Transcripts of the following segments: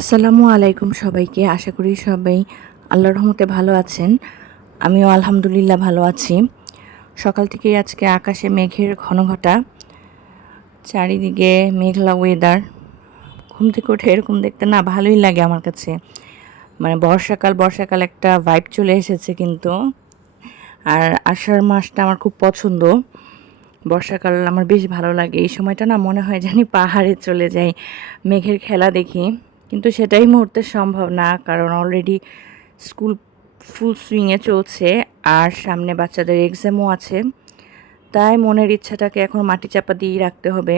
আসসালামু আলাইকুম সবাইকে। আশা করি সবাই আল্লাহর রহমতে ভালো আছেন। আমিও আলহামদুলিল্লাহ ভালো আছি। সকাল থেকেই আজকে আকাশে মেঘের ঘনঘটা, চারিদিকে মেঘলা ওয়েদার। ঘুম থেকে উঠে এরকম দেখতে না ভালোই লাগে আমার কাছে। মানে বর্ষাকাল একটা ভাইব চলে এসেছে কিন্তু। আর আষাঢ় মাসটা আমার খুব পছন্দ। বর্ষাকাল আমার বেশ ভালো লাগে। এই সময়টা না মনে হয় জানি পাহাড়ে চলে যাই, মেঘের খেলা দেখি। কিন্তু সেটাই মুহূর্তে সম্ভব না, কারণ অলরেডি স্কুল ফুল সুইংয়ে চলছে আর সামনে বাচ্চাদের এক্সামও আছে। তাই মনের ইচ্ছাটাকে এখন মাটি চাপা দিয়ে রাখতে হবে।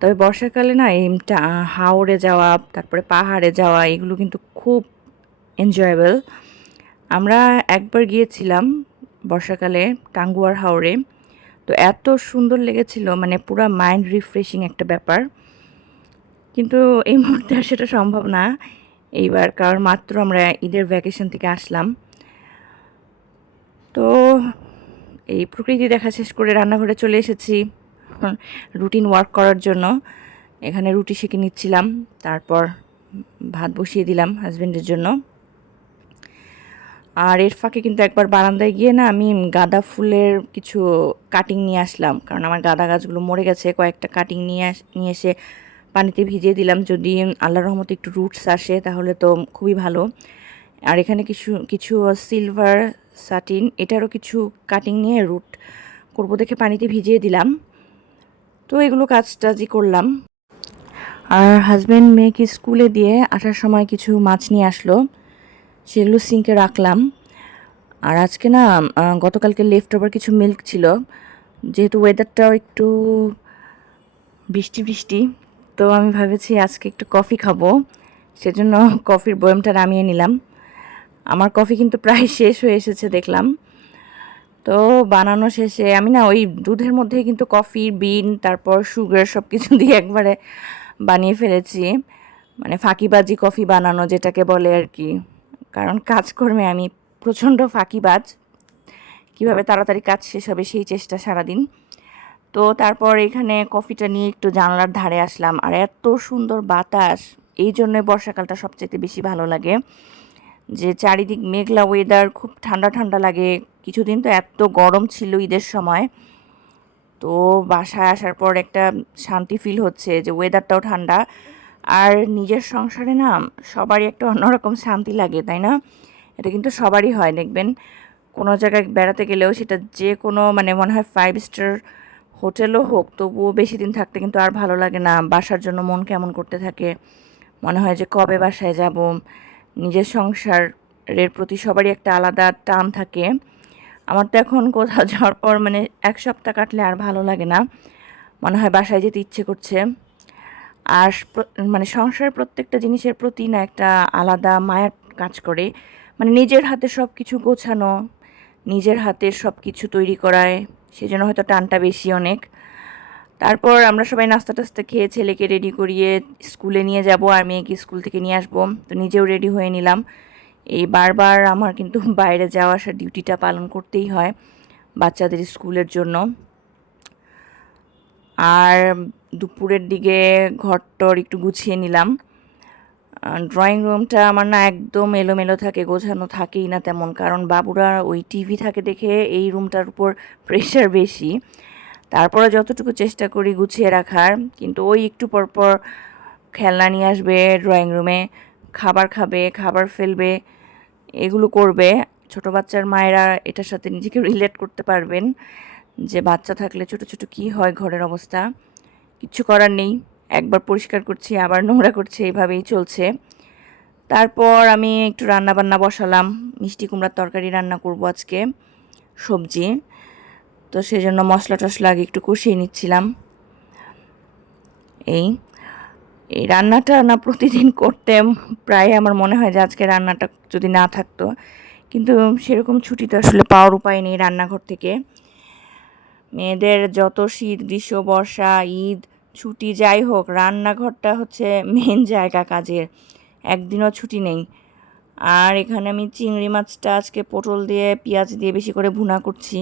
তবে বর্ষাকালে না এইটা হাওরে যাওয়া, তারপরে পাহাড়ে যাওয়া, এগুলো কিন্তু খুব এনজয়েবল। আমরা একবার গিয়েছিলাম বর্ষাকালে টাঙ্গুয়ার হাওরে। তো এত সুন্দর লেগেছিল, মানে পুরা মাইন্ড রিফ্রেশিং একটা ব্যাপার। কিন্তু এই মুহূর্তে আর সেটা সম্ভব না এইবার, কারণ মাত্র আমরা ঈদের ভ্যাকেশন থেকে আসলাম। তো এই প্রকৃতি দেখা শেষ করে রান্নাঘরে চলে এসেছি রুটিন ওয়ার্ক করার জন্য। এখানে রুটি সেঁকে নিচ্ছিলাম, তারপর ভাত বসিয়ে দিলাম হাজব্যান্ডের জন্য। আর এর ফাঁকে কিন্তু একবার বারান্দায় গিয়ে না আমি গাঁদা ফুলের কিছু কাটিং নিয়ে আসলাম, কারণ আমার গাঁদা গাছগুলো মরে গেছে। কয়েকটা কাটিং নিয়ে এসে পানিতে ভিজিয়ে দিলাম, যদি আল্লাহর রহমতে একটু রুটস আসে তাহলে তো খুবই ভালো। আর এখানে কিছু কিছু সিলভার সাটিন, এটারও কিছু কাটিং নিয়ে রুট করবো দেখে পানিতে ভিজিয়ে দিলাম। তো এগুলো কাজটাজই করলাম। আর হাজব্যান্ড মেয়েকে স্কুলে দিয়ে আসার সময় কিছু মাছ নিয়ে আসলো, সেগুলো সিঙ্কে রাখলাম। আর আজকে না গতকালকে লেফট ওভার কিছু মিল্ক ছিল, যেহেতু ওয়েদারটাও একটু বৃষ্টি বৃষ্টি, তো আমি ভেবেছি আজকে একটু কফি খাবো, সেজন্য কফির বয়ামটা নামিয়ে নিলাম। আমার কফি কিন্তু প্রায় শেষ হয়ে এসেছে দেখলাম। তো বানানো শেষে আমি না ওই দুধের মধ্যে কিন্তু কফি বিন তারপর সুগার সব কিছু দিয়ে একবারে বানিয়ে ফেলেছি, মানে ফাঁকিবাজি কফি বানানো যেটাকে বলে আর কি। কারণ কাজকর্মে আমি প্রচণ্ড ফাঁকিবাজ, কিভাবে তাড়াতাড়ি কাজ শেষ হবে সেই চেষ্টা সারাদিন। তো তারপর এখানে কফিটা নিয়ে একটু জানলার ধারে আসলাম, আর এত সুন্দর বাতাস, এই জন্যই বর্ষাকালটা সবচেয়ে বেশি ভালো লাগে। যে চারিদিক মেঘলা ওয়েদার, খুব ঠান্ডা ঠান্ডা লাগে। কিছুদিন তো এত গরম ছিল ঈদের সময়। তো বাসায় আসার পর একটা শান্তি ফিল হচ্ছে যে ওয়েদারটাও ঠান্ডা। আর নিজের সংসারে না সবারই একটা অন্যরকম শান্তি লাগে, তাই না? এটা কিন্তু সবারই হয় দেখবেন। কোনো জায়গায় বেড়াতে গেলেও সেটা যে কোনো মানে মনে হয় 5 স্টার হোটেলও হোক, তবুও বেশি দিন থাকতে কিন্তু আর ভালো লাগে না। বাসার জন্য মন কেমন করতে থাকে, মনে হয় যে কবে বাসায় যাব। নিজের সংসারের প্রতি সবারই একটা আলাদা টান থাকে। আমার তো এখন কোথাও যাওয়ার পর মানে 1 সপ্তাহ কাটলে আর ভালো লাগে না, মনে হয় বাসায় যেতে ইচ্ছে করছে। আর মানে সংসারের প্রত্যেকটা জিনিসের প্রতি না একটা আলাদা মায়ার কাজ করে। মানে নিজের হাতে সব কিছু গোছানো, নিজের হাতে সব কিছু তৈরি করায়, সেজন্য হয়তো টানটা বেশি অনেক। তারপর আমরা সবাই নাস্তা টাস্তা খেয়ে ছেলেকে রেডি করিয়ে স্কুলে নিয়ে যাব, আর মেয়েকে স্কুল থেকে নিয়ে আসবো। তো নিজেও রেডি হয়ে নিলাম। এই বারবার আমার কিন্তু বাইরে যাওয়া আসার ডিউটিটা পালন করতেই হয় বাচ্চাদের স্কুলের জন্য। আর দুপুরের দিকে ঘরটর একটু গুছিয়ে নিলাম। ড্রয়িং রুমটা আমার না একদম এলোমেলো থাকে, গোছানো থাকেই না তেমন, কারণ বাবুরা ওই টিভি থাকে দেখে এই রুমটার উপর প্রেশার বেশি। তারপরে যতটুকু চেষ্টা করি গুছিয়ে রাখার, কিন্তু ওই একটু পর পর খেলনা নিয়ে আসবে ড্রয়িং রুমে, খাবার খাবে, খাবার ফেলবে, এগুলো করবে। ছোট বাচ্চার মায়েরা এটার সাথে নিজেকে রিলেট করতে পারবেন যে বাচ্চা থাকলে ছোট ছোট কী হয় ঘরের অবস্থা। কিচ্ছু করার নেই, একবার পরিষ্কার করছি আবার নোংরা করছি, এইভাবেই চলছে। তারপর আমি একটু রান্না বান্না বসালাম, মিষ্টি কুমড়ার তরকারি রান্না করব আজকে, সবজি। তো সেজন্য মশলা টশলা আগে একটু কষিয়ে নিচ্ছিলাম। এই এই রান্নাটা না প্রতিদিন করতে প্রায় আমার মনে হয় যে আজকে রান্নাটা যদি না থাকতো, কিন্তু সেরকম ছুটি তো আসলে পাওয়ার উপায় নেই রান্নাঘর থেকে। মেয়েদের যত শীত গ্রীষ্ম বর্ষা ঈদ ছুটি যাই হোক, রান্নাঘরটা হচ্ছে মেন জায়গা কাজের, একদিনও ছুটি নেই। আর এখানে আমি চিংড়ি মাছটা আজকে পটল দিয়ে পেঁয়াজ দিয়ে বেশি করে ভুনা করছি।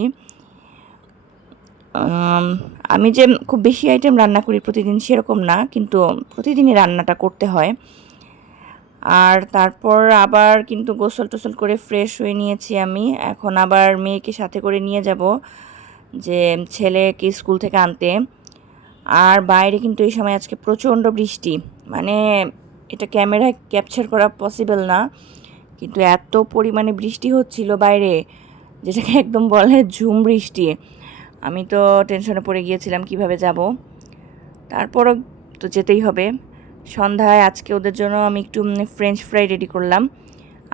আমি যে খুব বেশি আইটেম রান্না করি প্রতিদিন সেরকম না, কিন্তু প্রতিদিনই রান্নাটা করতে হয়। আর তারপর আবার কিন্তু গোসল টোসল করে ফ্রেশ হয়ে নিয়েছি আমি। এখন আবার মেয়েকে সাথে করে নিয়ে যাব যে ছেলেকে স্কুল থেকে আনতে। আর বাইরে কিন্তু এই সময় আজকে প্রচণ্ড বৃষ্টি, মানে এটা ক্যামেরায় ক্যাপচার করা পসিবল না, কিন্তু এত পরিমাণে বৃষ্টি হচ্ছিল বাইরে, যেটাকে একদম বলে ঝুম বৃষ্টি। আমি তো টেনশনে পড়ে গিয়েছিলাম কিভাবে যাব, তারপরও তো যেতেই হবে। সন্ধ্যায় আজকে ওদের জন্য আমি একটু ফ্রেঞ্চ ফ্রাই রেডি করলাম,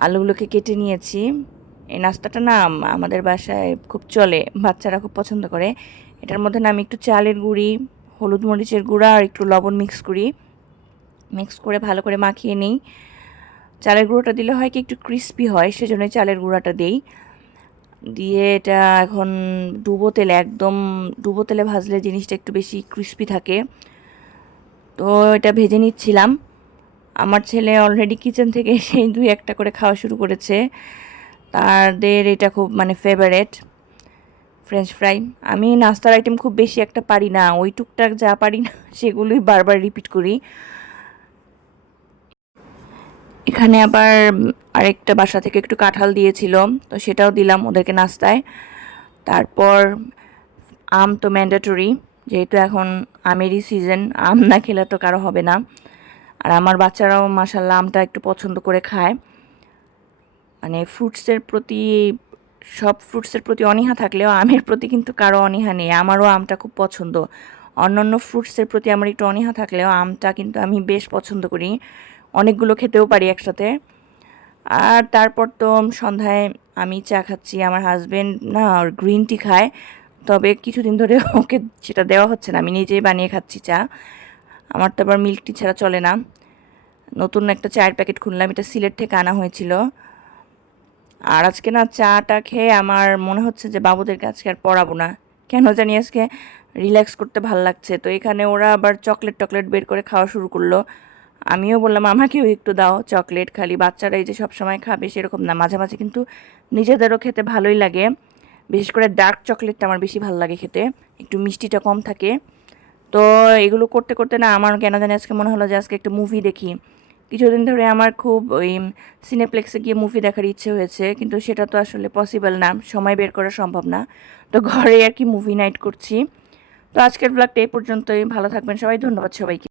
আলুগুলোকে কেটে নিয়েছি। এই নাস্তাটা না আমাদের বাসায় খুব চলে, বাচ্চারা খুব পছন্দ করে। এটার মধ্যে না আমি একটু চালের গুঁড়ি, হলুদ মরিচের গুঁড়া আর একটু লবণ মিক্স করি, মিক্স করে ভালো করে মাখিয়ে নিই। চালের গুঁড়োটা দিলে হয় কি একটু ক্রিস্পি হয়, সেজন্যই চালের গুঁড়াটা দিই। দিয়ে এটা এখন ডুবো তেলে, একদম ডুবো তেলে ভাজলে জিনিসটা একটু বেশি ক্রিস্পি থাকে। তো এটা ভেজে নিচ্ছিলাম। আমার ছেলে অলরেডি কিচেন থেকে সেই দুই একটা করে খাওয়া শুরু করেছে, তাদের এটা খুব মানে ফেভারেট ফ্রেঞ্চ ফ্রাই। আমি নাস্তার আইটেম খুব বেশি একটা পারি না, ওই টুকটাক যা পারি না সেগুলোই বারবার রিপিট করি। এখানে আবার আরেকটা বাসা থেকে একটু কাঁঠাল দিয়েছিল, তো সেটাও দিলাম ওদেরকে নাস্তায়। তারপর আম তো ম্যান্ডেটরি, যেহেতু এখন আমেরই সিজন, আম না খেলে তো কারো হবে না। আর আমার বাচ্চারাও মাশাল্লাহ আমটা একটু পছন্দ করে খায়। মানে ফ্রুটসের প্রতি, সব ফ্রুটসের প্রতি অনীহা থাকলেও আমের প্রতি কিন্তু কারো অনীহা নেই। আমারও আমটা খুব পছন্দ। অন্যান্য ফ্রুটসের প্রতি আমার একটু অনীহা থাকলেও আমটা কিন্তু আমি বেশ পছন্দ করি, অনেকগুলো খেতেও পারি একসাথে। আর তারপর তো সন্ধ্যায় আমি চা খাচ্ছি, আমার হাজবেন্ড না গ্রিন টি খায়, তবে কিছুদিন ধরে ওকে সেটা দেওয়া হচ্ছে না, আমি নিজেই বানিয়ে খাচ্ছি চা। আমার তো আবার মিল্ক টি ছাড়া চলে না। নতুন একটা চায়ের প্যাকেট খুললাম, এটা সিলেট থেকে আনা হয়েছিল। আর আজকে না চাটা খেয়ে আমার মনে হচ্ছে যে বাবুদেরকে আজকে আর পড়াবো না, কেন জানি আজকে রিল্যাক্স করতে ভাল লাগছে। তো এখানে ওরা আবার চকলেট টকলেট বের করে খাওয়া শুরু করলো। আমিও বললাম আমাকেও একটু দাও চকলেট, খালি বাচ্চারাই যে সবসময় খাবে সেরকম না, মাঝে মাঝে কিন্তু নিজেদেরও খেতে ভালোই লাগে। বিশেষ করে ডার্ক চকলেটটা আমার বেশি ভালো লাগে খেতে, একটু মিষ্টিটা কম থাকে। তো এগুলো করতে করতে না আমার কেন জানি আজকে মনে হলো যে আজকে একটু মুভি দেখি। কিছুদিন ধরে আমার খুব ওই সিনেপ্লেক্সে গিয়ে মুভি দেখার ইচ্ছে হয়েছে, কিন্তু সেটা তো আসলে পসিবল না, সময় বের করা সম্ভব না। তো ঘরে আর কি মুভি নাইট করছি। তো আজকের ব্লগটা এই পর্যন্তই, ভালো থাকবেন সবাই, ধন্যবাদ সবাইকে।